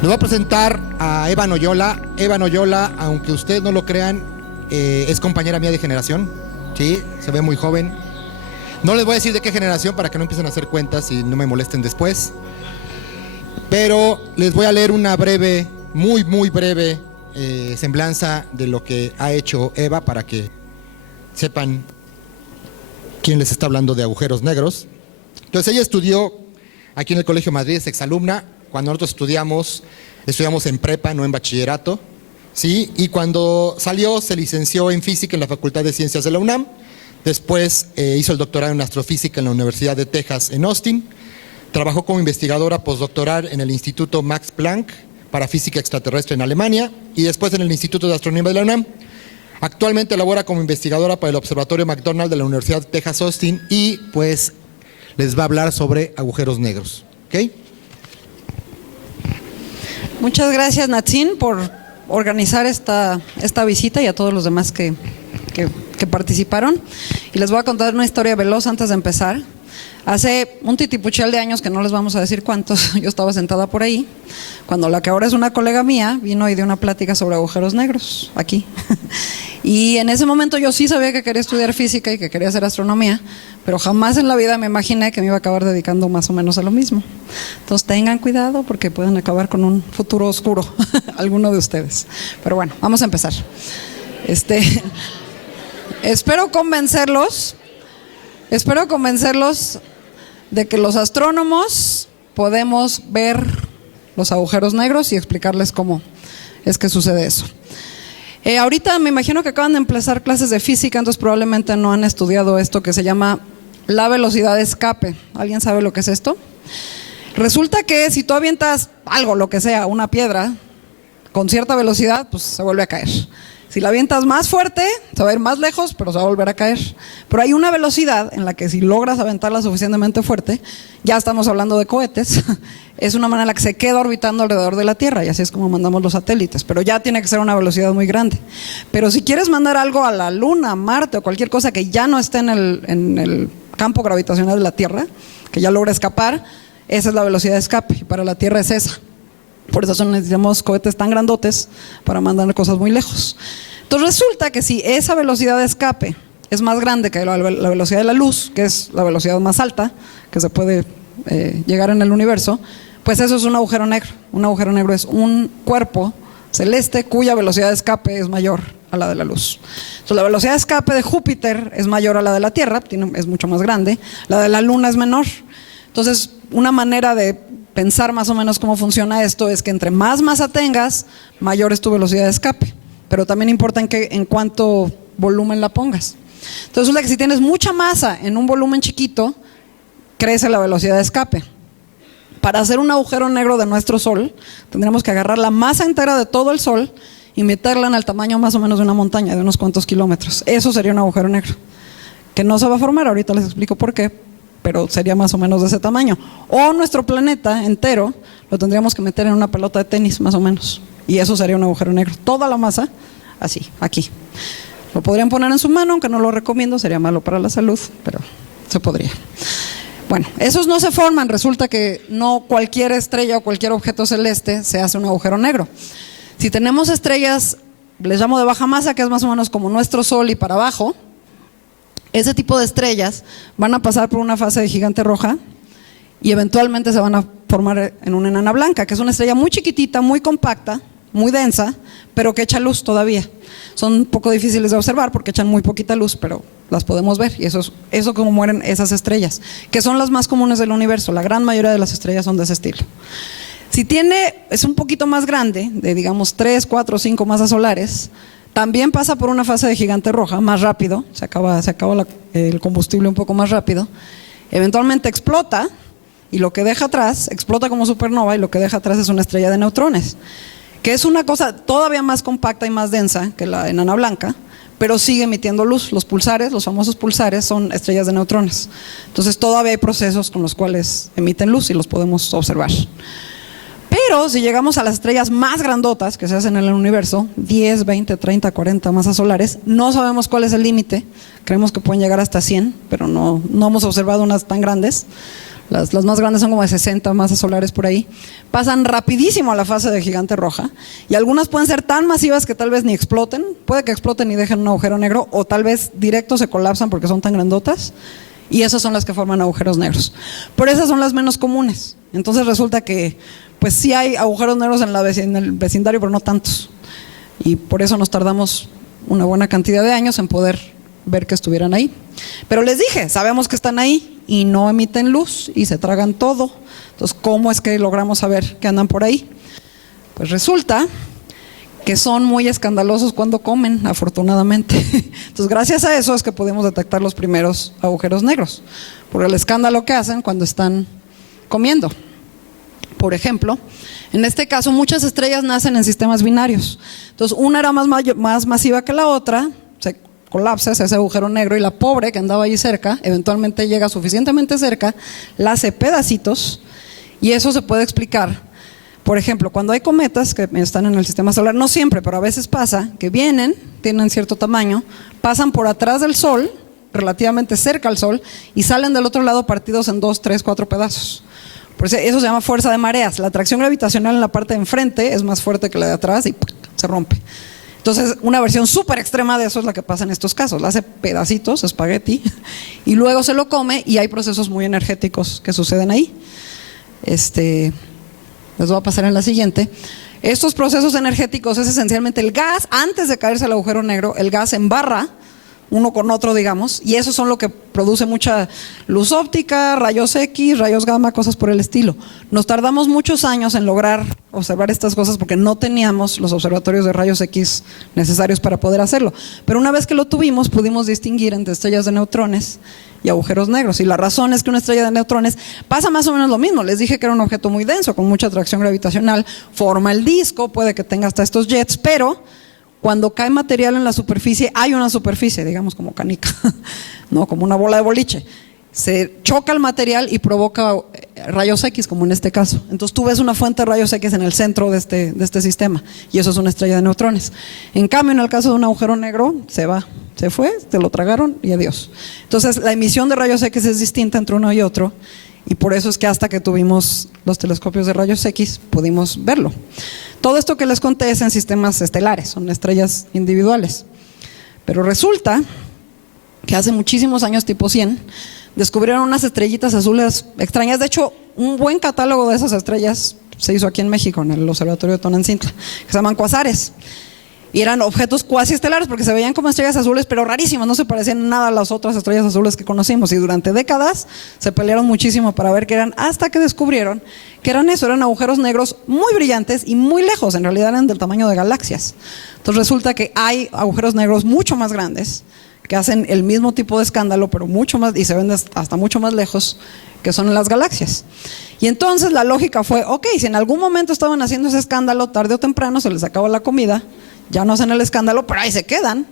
Les voy a presentar a Eva Noyola. Eva Noyola, aunque ustedes no lo crean, es compañera mía de generación. Sí, se ve muy joven. No les voy a decir de qué generación para que no empiecen a hacer cuentas y no me molesten después. Pero les voy a leer una breve, muy breve semblanza de lo que ha hecho Eva para que sepan quién les está hablando de agujeros negros. Entonces ella estudió aquí en el Colegio Madrid, es exalumna. Cuando nosotros estudiamos en prepa, no en bachillerato, ¿sí? Y cuando salió se licenció en física en la Facultad de Ciencias de la UNAM. Después hizo el doctorado en astrofísica en la Universidad de Texas en Austin. Trabajó como investigadora postdoctoral en el Instituto Max Planck para Física Extraterrestre en Alemania y después en el Instituto de Astronomía de la UNAM. Actualmente labora como investigadora para el Observatorio McDonald de la Universidad de Texas Austin y pues les va a hablar sobre agujeros negros. ¿Ok? Muchas gracias, Natzin, por organizar esta visita y a todos los demás que participaron. Y les voy a contar una historia veloz antes de empezar. Hace un titipuchal de años, que no les vamos a decir cuántos, yo estaba sentada por ahí, cuando la que ahora es una colega mía vino y dio una plática sobre agujeros negros, aquí. Y en ese momento yo sí sabía que quería estudiar física y que quería hacer astronomía, pero jamás en la vida me imaginé que me iba a acabar dedicando más o menos a lo mismo. Entonces tengan cuidado porque pueden acabar con un futuro oscuro, alguno de ustedes. Pero bueno, vamos a empezar. Espero convencerlos de que los astrónomos podemos ver los agujeros negros y explicarles cómo es que sucede eso. Ahorita me imagino que acaban de empezar clases de física, entonces probablemente no han estudiado esto que se llama la velocidad de escape. ¿Alguien sabe lo que es esto? Resulta que si tú avientas algo, lo que sea, una piedra, con cierta velocidad, pues se vuelve a caer. Si la avientas más fuerte, se va a ir más lejos, pero se va a volver a caer. Pero hay una velocidad en la que si logras aventarla suficientemente fuerte, ya estamos hablando de cohetes, es una manera en la que se queda orbitando alrededor de la Tierra, y así es como mandamos los satélites, pero ya tiene que ser una velocidad muy grande. Pero si quieres mandar algo a la Luna, a Marte o cualquier cosa que ya no esté en el campo gravitacional de la Tierra, que ya logra escapar, esa es la velocidad de escape, y para la Tierra es esa. Por eso necesitamos cohetes tan grandotes para mandar cosas muy lejos. Entonces resulta que si esa velocidad de escape es más grande que la velocidad de la luz, que es la velocidad más alta que se puede llegar en el universo, pues eso es un agujero negro. Un agujero negro es un cuerpo celeste cuya velocidad de escape es mayor a la de la luz. Entonces la velocidad de escape de Júpiter es mayor a la de la Tierra, es mucho más grande, la de la Luna es menor. Entonces una manera de pensar más o menos cómo funciona esto es que entre más masa tengas, mayor es tu velocidad de escape, pero también importa en cuánto volumen la pongas. Entonces resulta que si tienes mucha masa en un volumen chiquito, crece la velocidad de escape. Para hacer un agujero negro de nuestro Sol, tendríamos que agarrar la masa entera de todo el Sol y meterla en el tamaño más o menos de una montaña, de unos cuantos kilómetros. Eso sería un agujero negro, que no se va a formar, ahorita les explico por qué, pero sería más o menos de ese tamaño. O nuestro planeta entero lo tendríamos que meter en una pelota de tenis, más o menos, y eso sería un agujero negro. Toda la masa, así, aquí. Lo podrían poner en su mano, aunque no lo recomiendo, sería malo para la salud, pero se podría. Bueno, esos no se forman. Resulta que no cualquier estrella o cualquier objeto celeste se hace un agujero negro. Si tenemos estrellas, les llamo de baja masa, que es más o menos como nuestro Sol y para abajo, ese tipo de estrellas van a pasar por una fase de gigante roja y eventualmente se van a formar en una enana blanca, que es una estrella muy chiquitita, muy compacta, muy densa, pero que echa luz todavía. Son un poco difíciles de observar porque echan muy poquita luz, pero las podemos ver, y eso como mueren esas estrellas, que son las más comunes del universo. La gran mayoría de las estrellas son de ese estilo. Si es un poquito más grande, de digamos 3, 4, 5 masas solares, también pasa por una fase de gigante roja, más rápido, se acaba el combustible un poco más rápido, eventualmente explota, y lo que deja atrás, explota como supernova, y lo que deja atrás es una estrella de neutrones, que es una cosa todavía más compacta y más densa que la enana blanca, pero sigue emitiendo luz. Los pulsares, los famosos pulsares, son estrellas de neutrones. Entonces todavía hay procesos con los cuales emiten luz y los podemos observar. Pero si llegamos a las estrellas más grandotas que se hacen en el universo, 10, 20, 30, 40 masas solares, no sabemos cuál es el límite. Creemos que pueden llegar hasta 100, pero no hemos observado unas tan grandes. las más grandes son como de 60 masas solares por ahí, pasan rapidísimo a la fase de gigante roja, y algunas pueden ser tan masivas que tal vez ni exploten, puede que exploten y dejen un agujero negro, o tal vez directo se colapsan porque son tan grandotas, y esas son las que forman agujeros negros. Pero esas son las menos comunes. Entonces resulta que pues sí hay agujeros negros en el vecindario, pero no tantos, y por eso nos tardamos una buena cantidad de años en poder ver que estuvieran ahí. Pero les dije, sabemos que están ahí y no emiten luz y se tragan todo. Entonces, ¿cómo es que logramos saber que andan por ahí? Pues resulta que son muy escandalosos cuando comen, afortunadamente. Entonces, gracias a eso es que pudimos detectar los primeros agujeros negros, por el escándalo que hacen cuando están comiendo. Por ejemplo, en este caso muchas estrellas nacen en sistemas binarios. Entonces, una era más masiva que la otra, se colapsa ese agujero negro, y la pobre que andaba allí cerca eventualmente llega suficientemente cerca, la hace pedacitos, y eso se puede explicar. Por ejemplo, cuando hay cometas que están en el sistema solar, no siempre, pero a veces pasa que vienen, tienen cierto tamaño, pasan por atrás del Sol, relativamente cerca al Sol, y salen del otro lado partidos en 2, 3, 4 pedazos. Por eso se llama fuerza de mareas. La atracción gravitacional en la parte de enfrente es más fuerte que la de atrás y se rompe. Entonces, una versión súper extrema de eso es la que pasa en estos casos. La hace pedacitos, espagueti, y luego se lo come, y hay procesos muy energéticos que suceden ahí. Les voy a pasar en la siguiente. Estos procesos energéticos es esencialmente el gas. Antes de caerse al agujero negro, el gas embarra uno con otro, digamos, y eso son lo que produce mucha luz óptica, rayos X, rayos gamma, cosas por el estilo. Nos tardamos muchos años en lograr observar estas cosas porque no teníamos los observatorios de rayos X necesarios para poder hacerlo. Pero una vez que lo tuvimos, pudimos distinguir entre estrellas de neutrones y agujeros negros. Y la razón es que una estrella de neutrones pasa más o menos lo mismo. Les dije que era un objeto muy denso, con mucha atracción gravitacional, forma el disco, puede que tenga hasta estos jets, pero cuando cae material en la superficie, hay una superficie, digamos como canica, ¿no? Como una bola de boliche. Se choca el material y provoca rayos X, como en este caso. Entonces tú ves una fuente de rayos X en el centro de este sistema, y eso es una estrella de neutrones. En cambio, en el caso de un agujero negro, se fue, te lo tragaron y adiós. Entonces la emisión de rayos X es distinta entre uno y otro, y por eso es que hasta que tuvimos los telescopios de rayos X pudimos verlo. Todo esto que les conté es en sistemas estelares, son estrellas individuales. Pero resulta que hace muchísimos años, tipo 100, descubrieron unas estrellitas azules extrañas. De hecho, un buen catálogo de esas estrellas se hizo aquí en México, en el Observatorio de Tonantzintla, que se llaman cuasares. Y eran objetos cuasi estelares porque se veían como estrellas azules, pero rarísimas, no se parecían nada a las otras estrellas azules que conocimos. Y durante décadas se pelearon muchísimo para ver qué eran, hasta que descubrieron que eran agujeros negros muy brillantes y muy lejos, en realidad eran del tamaño de galaxias. Entonces resulta que hay agujeros negros mucho más grandes, que hacen el mismo tipo de escándalo, pero mucho más, y se ven hasta mucho más lejos, que son en las galaxias. Y entonces la lógica fue, ok, si en algún momento estaban haciendo ese escándalo, tarde o temprano se les acaba la comida, ya no hacen el escándalo, pero ahí se quedan,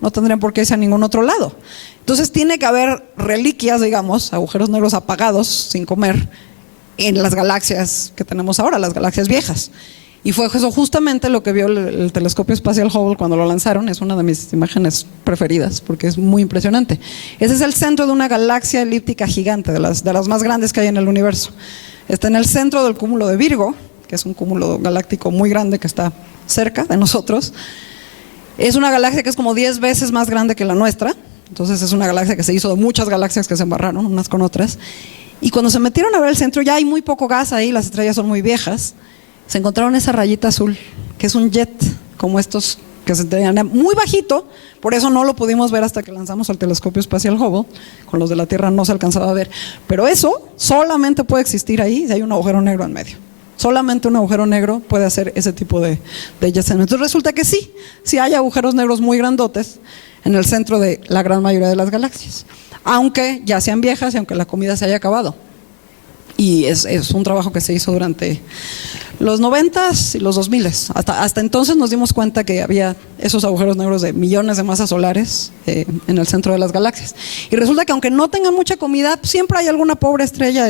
no tendrían por qué irse a ningún otro lado. Entonces tiene que haber reliquias, digamos, agujeros negros apagados, sin comer, en las galaxias que tenemos ahora, las galaxias viejas. Y fue eso justamente lo que vio el telescopio espacial Hubble cuando lo lanzaron. Es una de mis imágenes preferidas porque es muy impresionante. Ese es el centro de una galaxia elíptica gigante, de las más grandes que hay en el universo. Está en el centro del cúmulo de Virgo, que es un cúmulo galáctico muy grande que está cerca de nosotros. Es una galaxia que es como 10 veces más grande que la nuestra. Entonces es una galaxia que se hizo de muchas galaxias que se embarraron unas con otras. Y cuando se metieron a ver el centro, ya hay muy poco gas ahí, las estrellas son muy viejas. Se encontraron esa rayita azul, que es un jet, como estos que se tenían muy bajito, por eso no lo pudimos ver hasta que lanzamos el telescopio espacial Hubble. Con los de la Tierra no se alcanzaba a ver, pero eso solamente puede existir ahí si hay un agujero negro en medio. Solamente un agujero negro puede hacer ese tipo de jets. Entonces resulta que sí hay agujeros negros muy grandotes en el centro de la gran mayoría de las galaxias, aunque ya sean viejas y aunque la comida se haya acabado. Y es un trabajo que se hizo durante los 90s y los 2000s. Hasta entonces nos dimos cuenta que había esos agujeros negros de millones de masas solares en el centro de las galaxias. Y resulta que aunque no tengan mucha comida, siempre hay alguna pobre estrella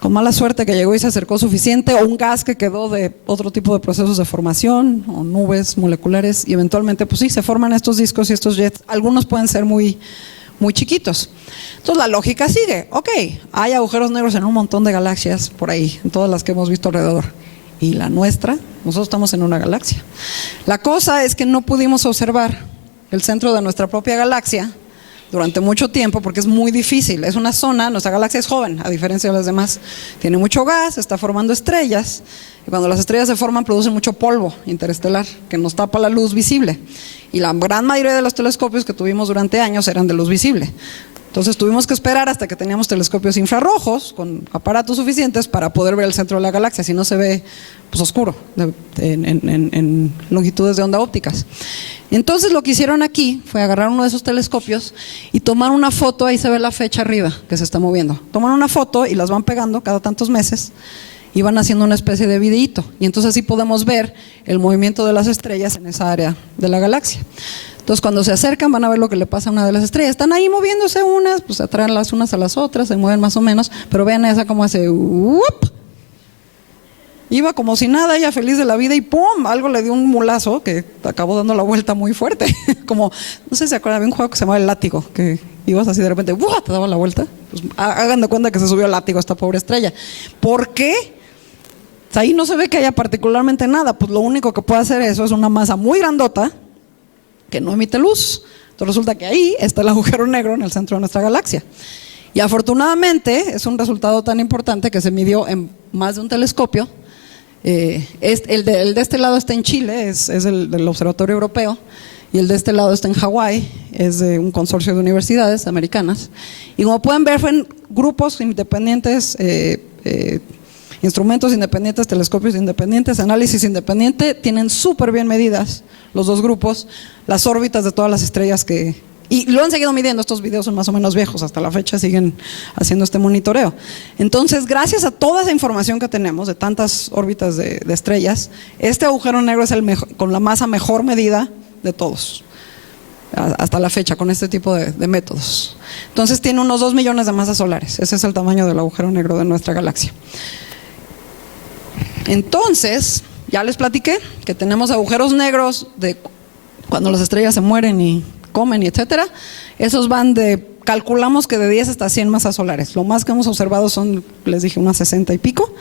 con mala suerte que llegó y se acercó suficiente, o un gas que quedó de otro tipo de procesos de formación, o nubes moleculares, y eventualmente pues sí, se forman estos discos y estos jets. Algunos pueden ser muy, muy chiquitos. Entonces la lógica sigue. Ok, hay agujeros negros en un montón de galaxias por ahí, en todas las que hemos visto alrededor. Y la nuestra, nosotros estamos en una galaxia. La cosa es que no pudimos observar el centro de nuestra propia galaxia durante mucho tiempo porque es muy difícil. Es una zona, nuestra galaxia es joven, a diferencia de las demás. Tiene mucho gas, está formando estrellas. Y cuando las estrellas se forman, producen mucho polvo interestelar que nos tapa la luz visible. Y la gran mayoría de los telescopios que tuvimos durante años eran de luz visible. Entonces tuvimos que esperar hasta que teníamos telescopios infrarrojos con aparatos suficientes para poder ver el centro de la galaxia, si no se ve pues oscuro en longitudes de onda ópticas. Entonces lo que hicieron aquí fue agarrar uno de esos telescopios y tomar una foto, ahí se ve la fecha arriba que se está moviendo. Toman una foto y las van pegando cada tantos meses y van haciendo una especie de videíto. Y entonces así podemos ver el movimiento de las estrellas en esa área de la galaxia. Entonces cuando se acercan van a ver lo que le pasa a una de las estrellas. Están ahí moviéndose unas, pues se atraen las unas a las otras, se mueven más o menos, pero vean esa como hace ¡up! Iba como si nada, ella feliz de la vida y ¡pum! Algo le dio un mulazo que acabó dando la vuelta muy fuerte. Como, no sé si se acuerdan, había un juego que se llamaba El Látigo, que ibas así de repente, ¡buah! Te daba la vuelta. Pues hagan de cuenta que se subió el látigo a esta pobre estrella. ¿Por qué? Pues ahí no se ve que haya particularmente nada. Pues lo único que puede hacer eso es una masa muy grandota que no emite luz. Entonces resulta que ahí está el agujero negro en el centro de nuestra galaxia. Y afortunadamente es un resultado tan importante que se midió en más de un telescopio. El de este lado está en Chile, es el del Observatorio Europeo, y el de este lado está en Hawái, es de un consorcio de universidades americanas. Y como pueden ver, fueron grupos independientes, instrumentos independientes, telescopios independientes, análisis independiente, tienen súper bien medidas los dos grupos, las órbitas de todas las estrellas y lo han seguido midiendo. Estos videos son más o menos viejos, hasta la fecha siguen haciendo este monitoreo. Entonces, gracias a toda esa información que tenemos de tantas órbitas de estrellas, este agujero negro es el mejor, con la masa mejor medida de todos, hasta la fecha, con este tipo de métodos. Entonces tiene unos 2 millones de masas solares. Ese es el tamaño del agujero negro de nuestra galaxia. Entonces, ya les platiqué que tenemos agujeros negros de cuando las estrellas se mueren y comen y etcétera. Esos van calculamos que de 10 hasta 100 masas solares. Lo más que hemos observado son, les dije, unas 60 y pico,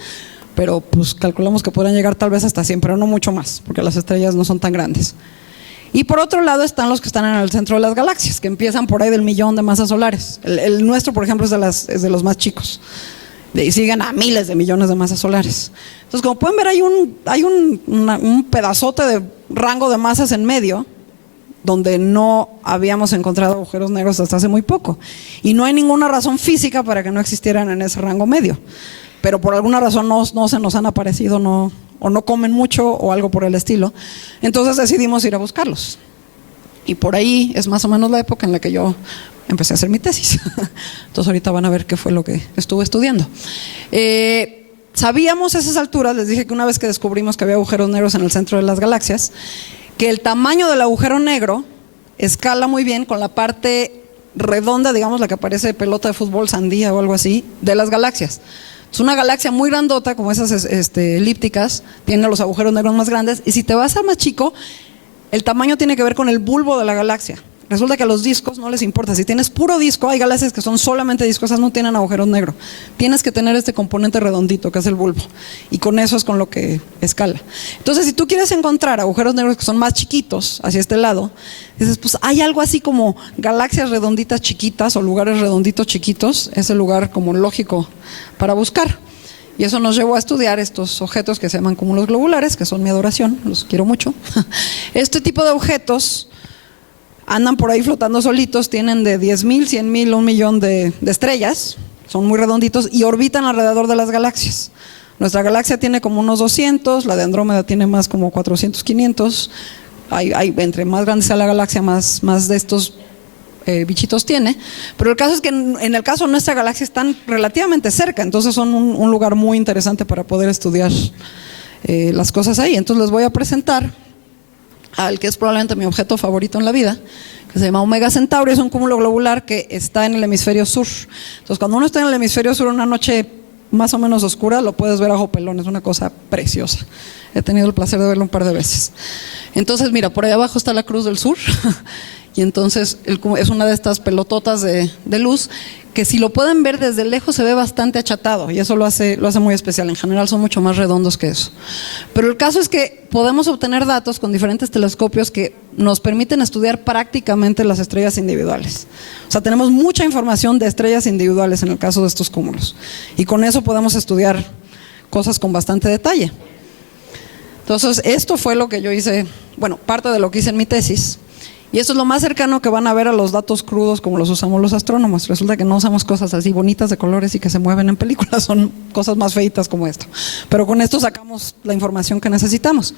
pero pues calculamos que podrían llegar tal vez hasta 100, pero no mucho más, porque las estrellas no son tan grandes. Y por otro lado están los que están en el centro de las galaxias, que empiezan por ahí del 1.000.000 de masas solares. El nuestro, por ejemplo, es de los más chicos. Y siguen a miles de millones de masas solares. Entonces, como pueden ver, hay un pedazote de rango de masas en medio, donde no habíamos encontrado agujeros negros hasta hace muy poco. Y no hay ninguna razón física para que no existieran en ese rango medio. Pero por alguna razón no se nos han aparecido, o no comen mucho o algo por el estilo. Entonces decidimos ir a buscarlos. Y por ahí es más o menos la época en la que yo empecé a hacer mi tesis. Entonces ahorita van a ver qué fue lo que estuve estudiando. Sabíamos a esas alturas, les dije que una vez que descubrimos que había agujeros negros en el centro de las galaxias, que el tamaño del agujero negro escala muy bien con la parte redonda, digamos la que parece pelota de fútbol, sandía o algo así, de las galaxias. Es una galaxia muy grandota, como esas elípticas, tiene los agujeros negros más grandes, y si te vas a más chico, el tamaño tiene que ver con el bulbo de la galaxia. Resulta que a los discos no les importa. Si tienes puro disco, hay galaxias que son solamente discos, esas no tienen agujeros negros. Tienes que tener este componente redondito que es el bulbo, y con eso es con lo que escala. Entonces, si tú quieres encontrar agujeros negros que son más chiquitos, hacia este lado, dices, pues hay algo así como galaxias redonditas chiquitas o lugares redonditos chiquitos, es el lugar como lógico para buscar. Y eso nos llevó a estudiar estos objetos que se llaman cúmulos globulares, que son mi adoración, los quiero mucho. Este tipo de objetos andan por ahí flotando solitos, tienen de 10.000, 100.000, 1.000.000 de estrellas, son muy redonditos y orbitan alrededor de las galaxias. Nuestra galaxia tiene como unos 200, la de Andrómeda tiene más como 400, 500. Entre más grande sea la galaxia, más de estos bichitos tiene. Pero el caso es que en el caso de nuestra galaxia están relativamente cerca, entonces son un lugar muy interesante para poder estudiar las cosas ahí. Entonces les voy a presentar al que es probablemente mi objeto favorito en la vida, que se llama Omega Centauri. Es un cúmulo globular que está en el hemisferio sur. Entonces, cuando uno está en el hemisferio sur una noche más o menos oscura, lo puedes ver a ojo pelón, es una cosa preciosa. He tenido el placer de verlo un par de veces. Entonces, mira, por ahí abajo está la Cruz del Sur. Y entonces es una de estas pelototas de luz que si lo pueden ver desde lejos se ve bastante achatado y eso lo hace muy especial. En general son mucho más redondos que eso. Pero el caso es que podemos obtener datos con diferentes telescopios que nos permiten estudiar prácticamente las estrellas individuales. O sea, tenemos mucha información de estrellas individuales en el caso de estos cúmulos. Y con eso podemos estudiar cosas con bastante detalle. Entonces, esto fue lo que yo hice, bueno, parte de lo que hice en mi tesis. Y eso es lo más cercano que van a ver a los datos crudos como los usamos los astrónomos. Resulta que no usamos cosas así bonitas de colores y que se mueven en películas, son cosas más feitas como esto. Pero con esto sacamos la información que necesitamos.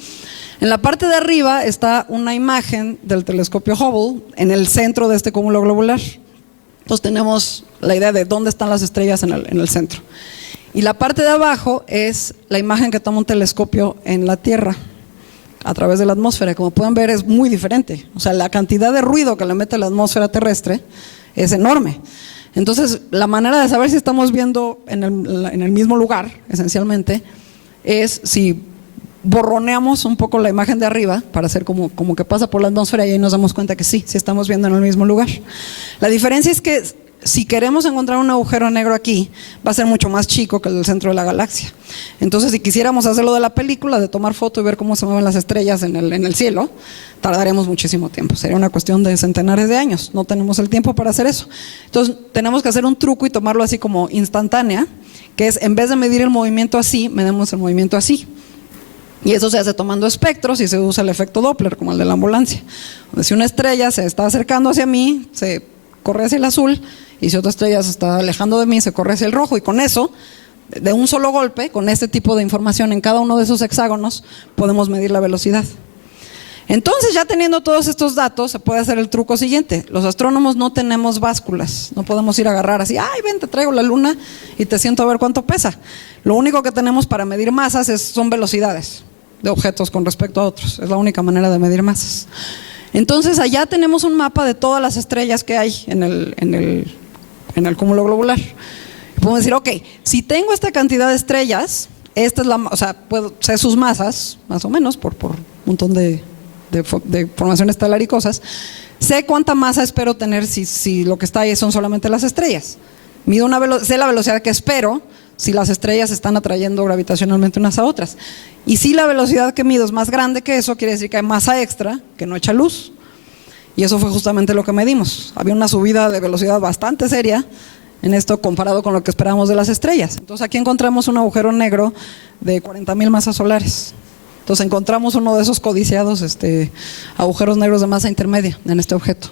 En la parte de arriba está una imagen del telescopio Hubble en el centro de este cúmulo globular. Entonces tenemos la idea de dónde están las estrellas en el centro. Y la parte de abajo es la imagen que toma un telescopio en la Tierra a través de la atmósfera. Como pueden ver, es muy diferente. O sea, la cantidad de ruido que le mete la atmósfera terrestre es enorme. Entonces, la manera de saber si estamos viendo en el mismo lugar, esencialmente, es si borroneamos un poco la imagen de arriba para hacer como que pasa por la atmósfera y ahí nos damos cuenta que sí estamos viendo en el mismo lugar. La diferencia es que si queremos encontrar un agujero negro aquí, va a ser mucho más chico que el centro de la galaxia. Entonces, si quisiéramos hacerlo de la película, de tomar foto y ver cómo se mueven las estrellas en el cielo, tardaremos muchísimo tiempo. Sería una cuestión de centenares de años. No tenemos el tiempo para hacer eso. Entonces, tenemos que hacer un truco y tomarlo así como instantánea, que es, en vez de medir el movimiento así, medimos el movimiento así. Y eso se hace tomando espectros y se usa el efecto Doppler, como el de la ambulancia. Donde si una estrella se está acercando hacia mí, se corre hacia el azul, y si otra estrella se está alejando de mí, se corre hacia el rojo. Y con eso, de un solo golpe, con este tipo de información en cada uno de esos hexágonos, podemos medir la velocidad. Entonces, ya teniendo todos estos datos, se puede hacer el truco siguiente. Los astrónomos no tenemos básculas, no podemos ir a agarrar así, ay, ven, te traigo la luna y te siento a ver cuánto pesa. Lo único que tenemos para medir masas son velocidades de objetos con respecto a otros. Es la única manera de medir masas. Entonces, allá tenemos un mapa de todas las estrellas que hay en el cúmulo globular. Podemos decir, ok, si tengo esta cantidad de estrellas, esta es sé sus masas, más o menos, por un montón de formación estelar y cosas. Sé cuánta masa espero tener si lo que está ahí son solamente las estrellas. Sé la velocidad que espero si las estrellas se están atrayendo gravitacionalmente unas a otras. Y si la velocidad que mido es más grande que eso, quiere decir que hay masa extra que no echa luz. Y eso fue justamente lo que medimos. Había una subida de velocidad bastante seria en esto comparado con lo que esperábamos de las estrellas. Entonces aquí encontramos un agujero negro de 40,000 masas solares. Entonces encontramos uno de esos codiciados agujeros negros de masa intermedia en este objeto.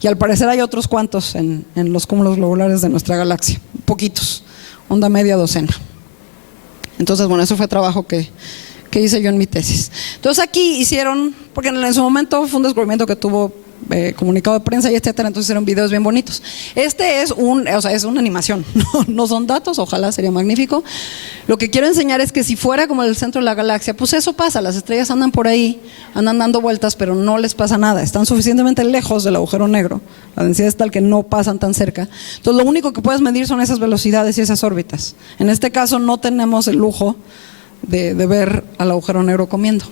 Y al parecer hay otros cuantos en los cúmulos globulares de nuestra galaxia, poquitos, onda media docena. Entonces, bueno, eso fue trabajo que hice yo en mi tesis. Entonces aquí hicieron, porque en su momento fue un descubrimiento que tuvo comunicado de prensa y etcétera, entonces hicieron videos bien bonitos. Es una animación, no son datos, ojalá sería magnífico. Lo que quiero enseñar es que si fuera como el centro de la galaxia, pues eso pasa, las estrellas andan por ahí, andan dando vueltas, pero no les pasa nada, están suficientemente lejos del agujero negro, la densidad es tal que no pasan tan cerca. Entonces lo único que puedes medir son esas velocidades y esas órbitas. En este caso no tenemos el lujo de ver al agujero negro comiendo.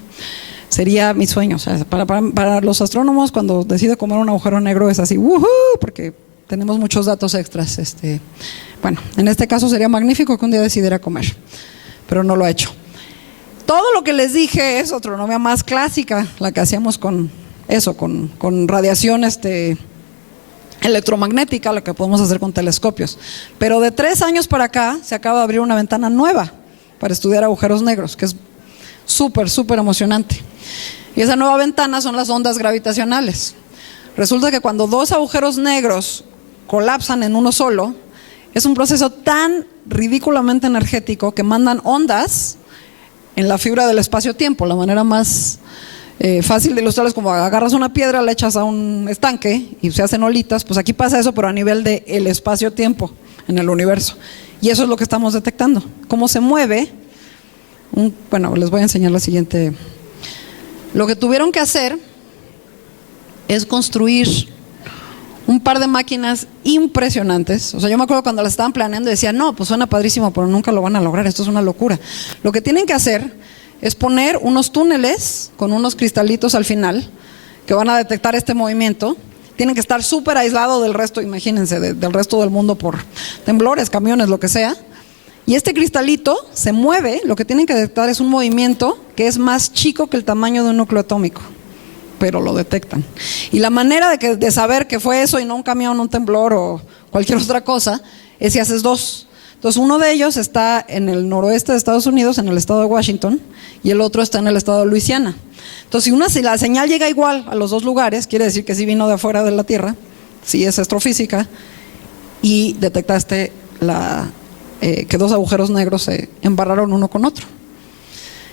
Sería mi sueño, o sea, para los astrónomos cuando decide comer un agujero negro es así, ¡woohoo!, porque tenemos muchos datos extras. Bueno, en este caso sería magnífico que un día decidiera comer, pero no lo ha hecho. Todo lo que les dije es astronomía más clásica, la que hacíamos con radiación electromagnética, lo que podemos hacer con telescopios. Pero de 3 años para acá se acaba de abrir una ventana nueva para estudiar agujeros negros, que es súper emocionante. Y esa nueva ventana son las ondas gravitacionales. Resulta que cuando 2 agujeros negros colapsan en uno solo, es un proceso tan ridículamente energético que mandan ondas en la fibra del espacio-tiempo. La manera más fácil de ilustrarlo es como agarras una piedra, la echas a un estanque y se hacen olitas. Pues aquí pasa eso, pero a nivel del espacio-tiempo en el universo. Y eso es lo que estamos detectando. Cómo se mueve. Bueno, les voy a enseñar la siguiente. Lo que tuvieron que hacer es construir un par de máquinas impresionantes. O sea, yo me acuerdo cuando las estaban planeando y decía, no, pues suena padrísimo, pero nunca lo van a lograr, esto es una locura. Lo que tienen que hacer es poner unos túneles con unos cristalitos al final que van a detectar este movimiento. Tienen que estar súper aislados del resto, imagínense, del resto del mundo por temblores, camiones, lo que sea. Y este cristalito se mueve, lo que tienen que detectar es un movimiento que es más chico que el tamaño de un núcleo atómico, pero lo detectan. Y la manera de saber que fue eso y no un camión, un temblor o cualquier otra cosa, es si haces dos. Entonces uno de ellos está en el noroeste de Estados Unidos, en el estado de Washington, y el otro está en el estado de Luisiana. Entonces si la señal llega igual a los dos lugares, quiere decir que sí vino de afuera de la Tierra, sí es astrofísica, y detectaste que dos agujeros negros se embarraron uno con otro.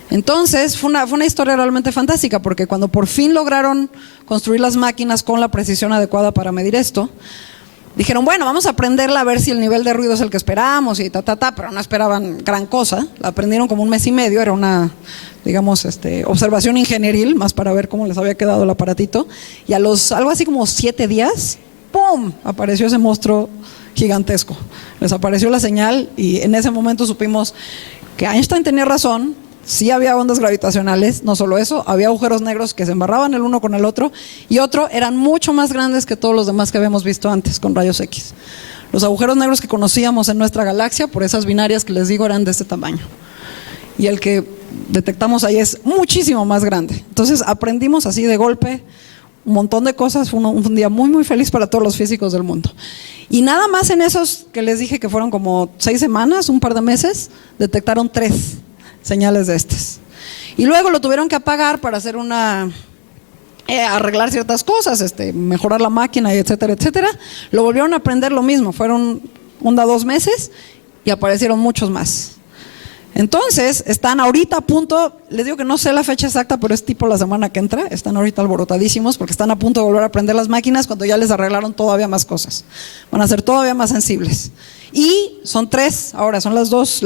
Entonces fue una historia realmente fantástica, porque cuando por fin lograron construir las máquinas con la precisión adecuada para medir esto, dijeron, bueno, vamos a aprenderla a ver si el nivel de ruido es el que esperamos y pero no esperaban gran cosa. La aprendieron como un mes y medio, era una, digamos, observación ingenieril, más para ver cómo les había quedado el aparatito. Y a los algo así como 7 días, ¡pum!, apareció ese monstruo gigantesco. Les apareció la señal y en ese momento supimos que Einstein tenía razón. Sí había ondas gravitacionales, no solo eso, había agujeros negros que se embarraban el uno con el otro, y otro eran mucho más grandes que todos los demás que habíamos visto antes con rayos X. Los agujeros negros que conocíamos en nuestra galaxia, por esas binarias que les digo, eran de este tamaño. Y el que detectamos ahí es muchísimo más grande. Entonces aprendimos así de golpe un montón de cosas. Fue un día muy, muy feliz para todos los físicos del mundo. Y nada más en esos que les dije que fueron como 6 semanas, un par de meses, detectaron 3 señales de estas. Y luego lo tuvieron que apagar para hacer arreglar ciertas cosas, mejorar la máquina, y etcétera, etcétera. Lo volvieron a aprender lo mismo, fueron 2 meses y aparecieron muchos más. Entonces, están ahorita a punto, les digo que no sé la fecha exacta, pero es tipo la semana que entra, están ahorita alborotadísimos porque están a punto de volver a aprender las máquinas cuando ya les arreglaron todavía más cosas. Van a ser todavía más sensibles. Y son 3, ahora son las dos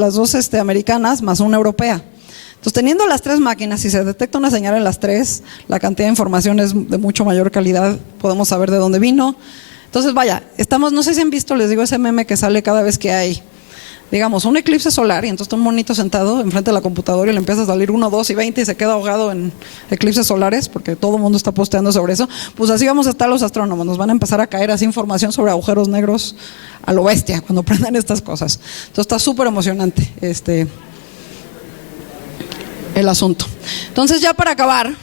americanas más una europea. Entonces, teniendo las 3 máquinas, si se detecta una señal en las 3, la cantidad de información es de mucho mayor calidad, podemos saber de dónde vino. Entonces, vaya, no sé si han visto, les digo, ese meme que sale cada vez que hay, digamos, un eclipse solar, y entonces está un monito sentado enfrente de la computadora y le empieza a salir 1, 2 y 20 y se queda ahogado en eclipses solares porque todo el mundo está posteando sobre eso. Pues así vamos a estar los astrónomos, nos van a empezar a caer así información sobre agujeros negros a lo bestia cuando aprendan estas cosas. Entonces está súper emocionante el asunto. Entonces, ya para acabar,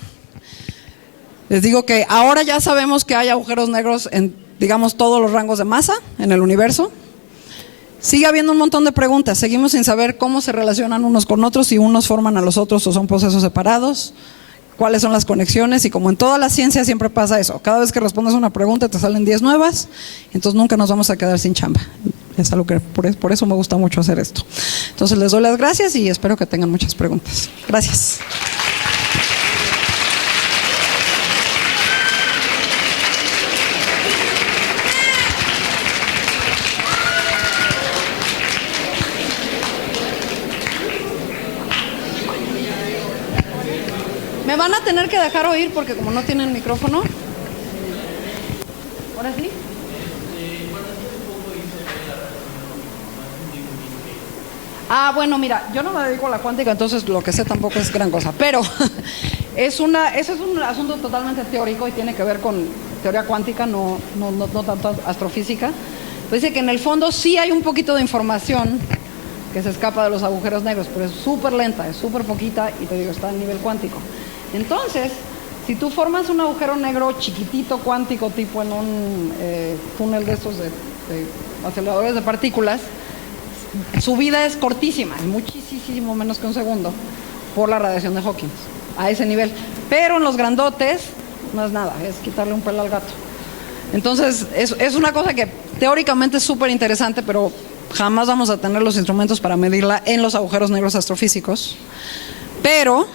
les digo que ahora ya sabemos que hay agujeros negros en, digamos, todos los rangos de masa en el universo. Sigue habiendo un montón de preguntas, seguimos sin saber cómo se relacionan unos con otros, si unos forman a los otros o son procesos separados, cuáles son las conexiones, y como en toda la ciencia siempre pasa eso, cada vez que respondes una pregunta te salen 10 nuevas, entonces nunca nos vamos a quedar sin chamba. Es algo que por eso me gusta mucho hacer esto. Entonces les doy las gracias y espero que tengan muchas preguntas. Gracias. Me van a tener que dejar oír porque como no tienen micrófono. ¿Ahora sí? Bueno, mira, yo no me dedico a la cuántica, entonces lo que sé tampoco es gran cosa, pero ese es un asunto totalmente teórico y tiene que ver con teoría cuántica, no tanto astrofísica. Pues dice que en el fondo sí hay un poquito de información que se escapa de los agujeros negros, pero es súper lenta, es súper poquita y te digo, está a nivel cuántico. Entonces, si tú formas un agujero negro chiquitito cuántico, tipo en un túnel de estos de aceleradores de partículas, su vida es cortísima, es muchísimo menos que un segundo por la radiación de Hawking, a ese nivel. Pero en los grandotes no es nada, es quitarle un pelo al gato. Entonces, es una cosa que teóricamente es súper interesante, pero jamás vamos a tener los instrumentos para medirla en los agujeros negros astrofísicos. Pero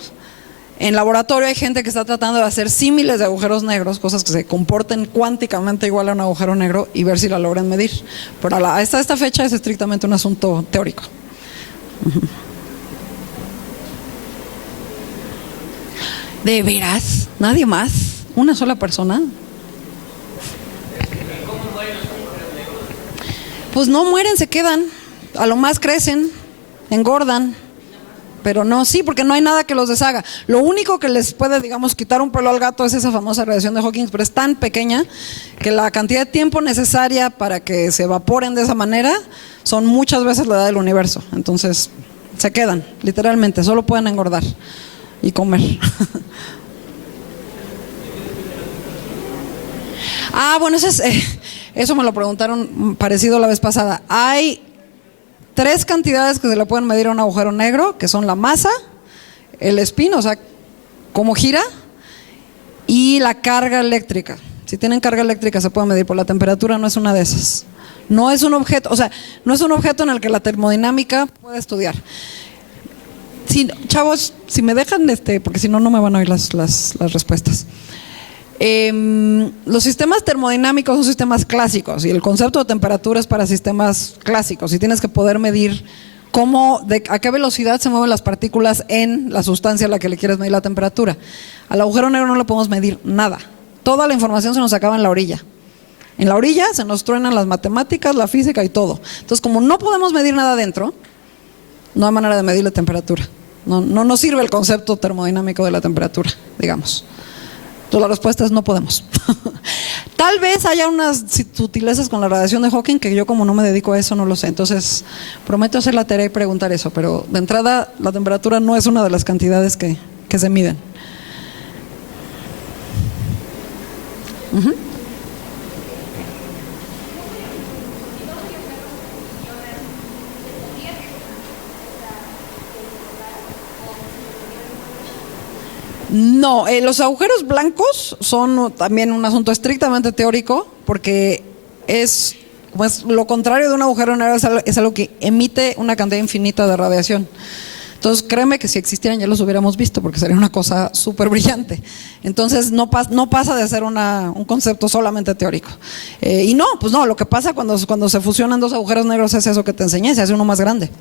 en laboratorio hay gente que está tratando de hacer símiles de agujeros negros, cosas que se comporten cuánticamente igual a un agujero negro y ver si la logran medir. Pero hasta esta fecha es estrictamente un asunto teórico. ¿De veras? ¿Nadie más? ¿Una sola persona? Pues no mueren, se quedan. A lo más crecen, engordan. Pero no, sí, porque no hay nada que los deshaga. Lo único que les puede, digamos, quitar un pelo al gato es esa famosa radiación de Hawking, pero es tan pequeña que la cantidad de tiempo necesaria para que se evaporen de esa manera son muchas veces la edad del universo. Entonces, se quedan, literalmente, solo pueden engordar y comer. Bueno, eso me lo preguntaron parecido la vez pasada. Hay 3 cantidades que se le pueden medir a un agujero negro, que son la masa, el spin, o sea, cómo gira, y la carga eléctrica. Si tienen carga eléctrica se puede medir, por la temperatura no es una de esas. No es un objeto, o sea, no es un objeto en el que la termodinámica puede estudiar. Sí, chavos, si me dejan, porque si no, no me van a oír las respuestas. Los sistemas termodinámicos son sistemas clásicos y el concepto de temperatura es para sistemas clásicos y tienes que poder medir a qué velocidad se mueven las partículas en la sustancia a la que le quieres medir la temperatura. Al agujero negro no le podemos medir nada. Toda la información se nos acaba en la orilla. En la orilla se nos truenan las matemáticas, la física y todo. Entonces, como no podemos medir nada adentro, no hay manera de medir la temperatura. No nos sirve el concepto termodinámico de la temperatura, digamos. Entonces, la respuesta es no podemos. Tal vez haya unas sutilezas con la radiación de Hawking que yo, como no me dedico a eso, no lo sé. Entonces, prometo hacer la tarea y preguntar eso, pero de entrada la temperatura no es una de las cantidades que se miden. No, los agujeros blancos son también un asunto estrictamente teórico, porque es lo contrario de un agujero negro, es algo que emite una cantidad infinita de radiación. Entonces, créeme que si existieran ya los hubiéramos visto, porque sería una cosa súper brillante. Entonces, no pasa de ser un concepto solamente teórico. Y no, pues no, lo que pasa cuando se fusionan 2 agujeros negros es eso que te enseñé, se hace uno más grande.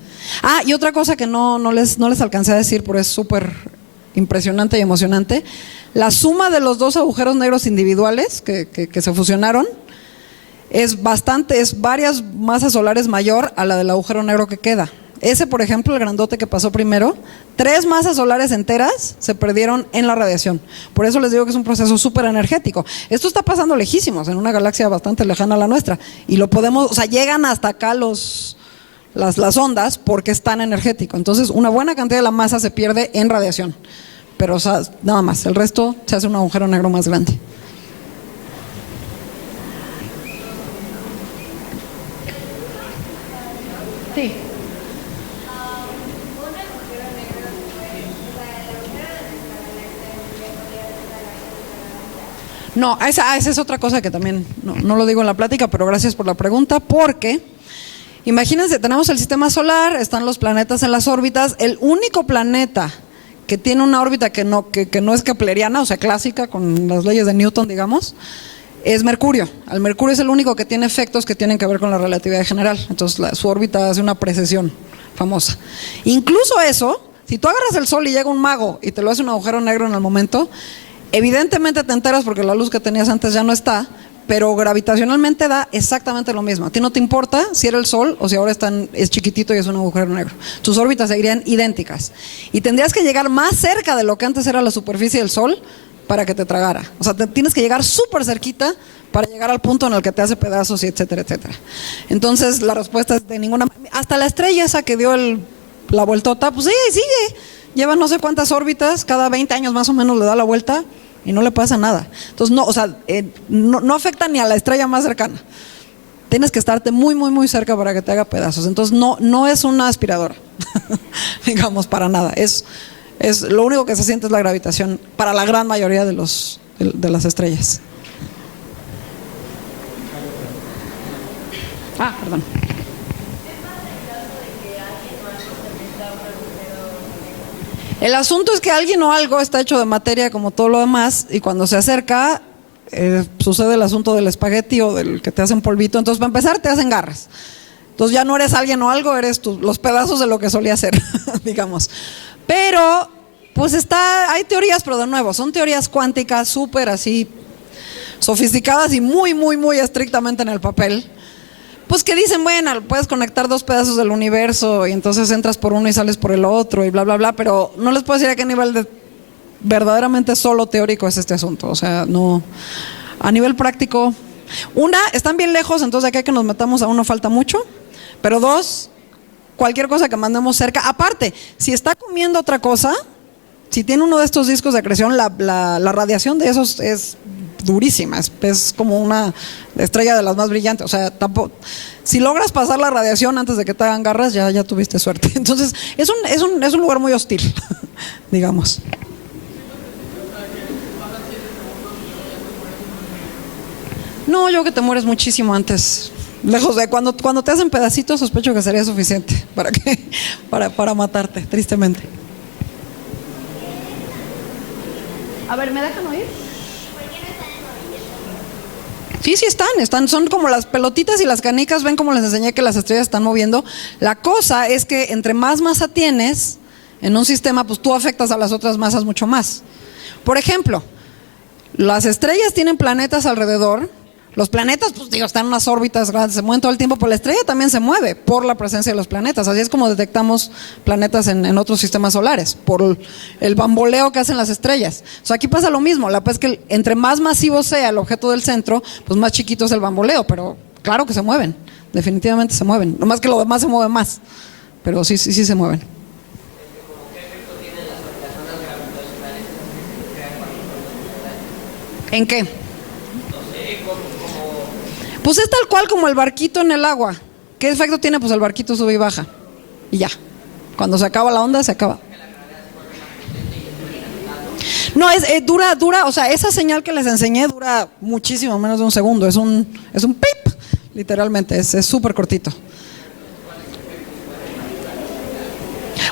Y otra cosa que no les alcancé a decir, pero es súper impresionante y emocionante: la suma de los 2 agujeros negros individuales que se fusionaron es varias masas solares mayor a la del agujero negro que queda. Ese, por ejemplo, el grandote que pasó primero, 3 masas solares enteras se perdieron en la radiación. Por eso les digo que es un proceso súper energético. Esto está pasando lejísimos, en una galaxia bastante lejana a la nuestra, y lo podemos, o sea, llegan hasta acá las ondas porque es tan energético. Entonces, una buena cantidad de la masa se pierde en radiación, pero, o sea, nada más, el resto se hace un agujero negro más grande. Sí. No, esa es otra cosa que también no lo digo en la plática, pero gracias por la pregunta, porque imagínense, tenemos el sistema solar, están los planetas en las órbitas. El único planeta que tiene una órbita que no es kepleriana, o sea, clásica, con las leyes de Newton, digamos, es Mercurio. El Mercurio es el único que tiene efectos que tienen que ver con la relatividad general. Entonces, su órbita hace una precesión famosa. Incluso eso, si tú agarras el Sol y llega un mago y te lo hace un agujero negro en el momento, evidentemente te enteras porque la luz que tenías antes ya no está, pero gravitacionalmente da exactamente lo mismo. A ti no te importa si era el Sol o si ahora es chiquitito y es un agujero negro. Tus órbitas seguirían idénticas. Y tendrías que llegar más cerca de lo que antes era la superficie del Sol para que te tragara. O sea, tienes que llegar súper cerquita para llegar al punto en el que te hace pedazos y etcétera, etcétera. Entonces, la respuesta es de ninguna manera. Hasta la estrella esa que dio la vueltota, pues sigue. Lleva no sé cuántas órbitas, cada 20 años más o menos le da la vuelta y no le pasa nada. Entonces, no afecta ni a la estrella más cercana. Tienes que estarte muy, muy, muy cerca para que te haga pedazos. Entonces, no es una aspiradora, digamos, para nada. Es lo único que se siente es la gravitación para la gran mayoría de las estrellas. Perdón. El asunto es que alguien o algo está hecho de materia como todo lo demás, y cuando se acerca sucede el asunto del espagueti o del que te hacen polvito. Entonces, para empezar, te hacen garras. Entonces ya no eres alguien o algo, eres los pedazos de lo que solía ser, digamos. Pero, pues hay teorías, pero de nuevo, son teorías cuánticas súper así sofisticadas y muy, muy, muy estrictamente en el papel. pues que dicen, bueno, puedes conectar dos pedazos del universo y entonces entras por uno y sales por el otro y bla, bla, bla, pero no les puedo decir a qué nivel de verdaderamente solo teórico es este asunto. O sea, no, a nivel práctico, están bien lejos, entonces de aquí a que nos metamos aún no falta mucho, pero dos, cualquier cosa que mandemos cerca, aparte, si está comiendo otra cosa, si tiene uno de estos discos de acreción, la radiación de esos es durísima, es como una estrella de las más brillantes. O sea, tampoco, si logras pasar la radiación antes de que te hagan garras, ya tuviste suerte. Entonces, es un lugar muy hostil, digamos. No, yo que te mueres muchísimo antes. Lejos de cuando te hacen pedacitos, sospecho que sería suficiente para matarte, tristemente. A ver, ¿me dejan oír? Sí están, son como las pelotitas y las canicas, ven como les enseñé que las estrellas están moviendo. La cosa es que entre más masa tienes en un sistema, pues tú afectas a las otras masas mucho más. Por ejemplo, las estrellas tienen planetas alrededor. Los planetas, pues digo, están en unas órbitas grandes, se mueven todo el tiempo, pero la estrella también se mueve por la presencia de los planetas. Así es como detectamos planetas en otros sistemas solares, por el bamboleo que hacen las estrellas. O sea, aquí pasa lo mismo, la verdad es que entre más masivo sea el objeto del centro, pues más chiquito es el bamboleo, pero claro que se mueven, definitivamente se mueven. Nomás que lo demás se mueve más, pero sí se mueven. ¿En qué? Pues es tal cual como el barquito en el agua. ¿Qué efecto tiene? Pues el barquito sube y baja. Y ya. Cuando se acaba la onda, se acaba. No, dura, o sea, esa señal que les enseñé dura muchísimo menos de un segundo. Es un pip, literalmente, es súper cortito.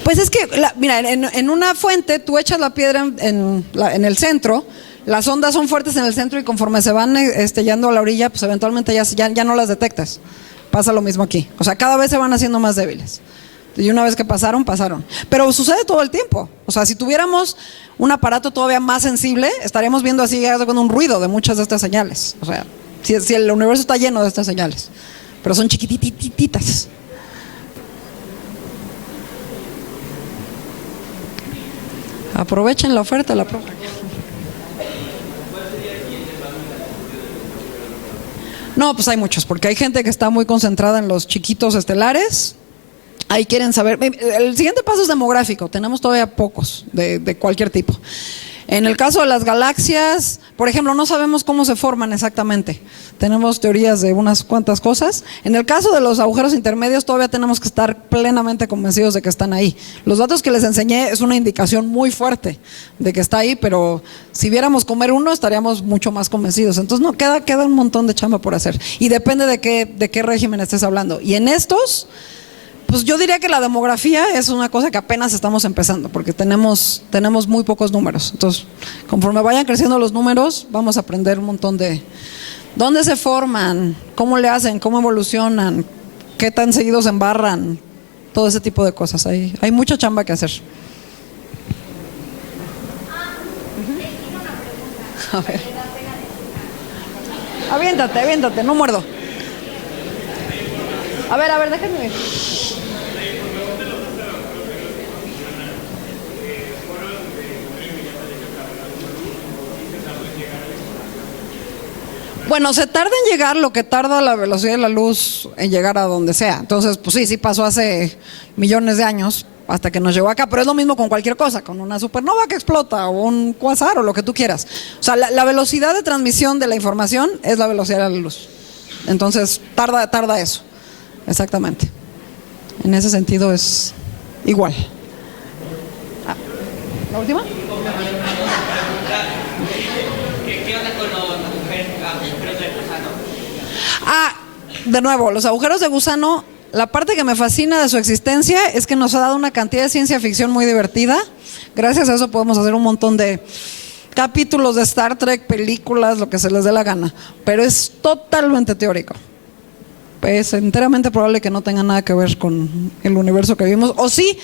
Pues es que, mira, en una fuente tú echas la piedra en el centro. Las ondas son fuertes en el centro y conforme se van yendo a la orilla, pues eventualmente ya no las detectas. Pasa lo mismo aquí. O sea, cada vez se van haciendo más débiles. Y una vez que pasaron. Pero sucede todo el tiempo. O sea, si tuviéramos un aparato todavía más sensible, estaríamos viendo así con un ruido de muchas de estas señales. O sea, si el universo está lleno de estas señales. Pero son chiquitititas. Aprovechen la oferta, la prueba. No, pues hay muchos, porque hay gente que está muy concentrada en los chiquitos estelares. Ahí quieren saber. El siguiente paso es demográfico. Tenemos todavía pocos de cualquier tipo. En el caso de las galaxias, por ejemplo, no sabemos cómo se forman exactamente. Tenemos teorías de unas cuantas cosas. En el caso de los agujeros intermedios, todavía tenemos que estar plenamente convencidos de que están ahí. Los datos que les enseñé es una indicación muy fuerte de que está ahí, pero si viéramos comer uno, estaríamos mucho más convencidos. Entonces, no, queda un montón de chamba por hacer. Y depende de qué régimen estés hablando. Y en estos, pues yo diría que la demografía es una cosa que apenas estamos empezando, porque tenemos muy pocos números. Entonces, conforme vayan creciendo los números, vamos a aprender un montón de dónde se forman, cómo le hacen, cómo evolucionan, qué tan seguidos se embarran, todo ese tipo de cosas. Hay mucha chamba que hacer. A ver. Aviéntate, no muerdo. A ver, déjenme ver. Bueno, se tarda en llegar lo que tarda la velocidad de la luz en llegar a donde sea. Entonces, pues sí pasó hace millones de años hasta que nos llegó acá, pero es lo mismo con cualquier cosa, con una supernova que explota o un cuasar o lo que tú quieras. O sea, la velocidad de transmisión de la información es la velocidad de la luz. Entonces, tarda eso. Exactamente. En ese sentido es igual. ¿La última? ¿Qué onda con los agujeros de gusano? De nuevo, los agujeros de gusano, la parte que me fascina de su existencia es que nos ha dado una cantidad de ciencia ficción muy divertida. Gracias a eso podemos hacer un montón de capítulos de Star Trek, películas, lo que se les dé la gana. Pero es totalmente teórico. Es enteramente probable que no tenga nada que ver con el universo que vivimos. O sí,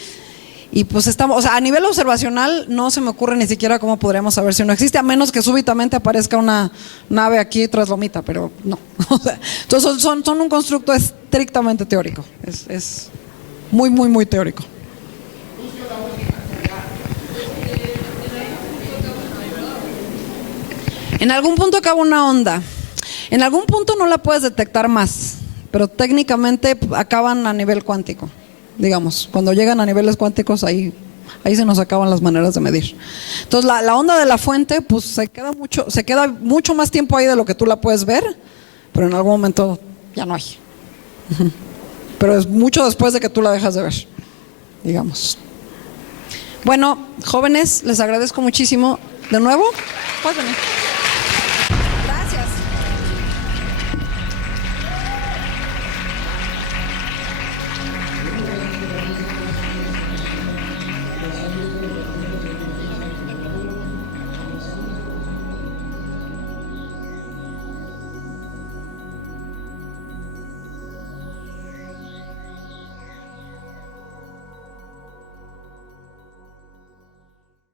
Y pues estamos, o sea, a nivel observacional no se me ocurre ni siquiera cómo podríamos saber si no existe, a menos que súbitamente aparezca una nave aquí tras Lomita, pero no. O sea, entonces son un constructo estrictamente teórico, es muy, muy, muy teórico. En algún punto acaba una onda. En algún punto no la puedes detectar más, pero técnicamente acaban a nivel cuántico. Digamos, cuando llegan a niveles cuánticos, ahí se nos acaban las maneras de medir. Entonces, la onda de la fuente, pues se queda mucho más tiempo ahí de lo que tú la puedes ver, pero en algún momento ya no hay. Pero es mucho después de que tú la dejas de ver, digamos. Bueno, jóvenes, les agradezco muchísimo. De nuevo, pásenme.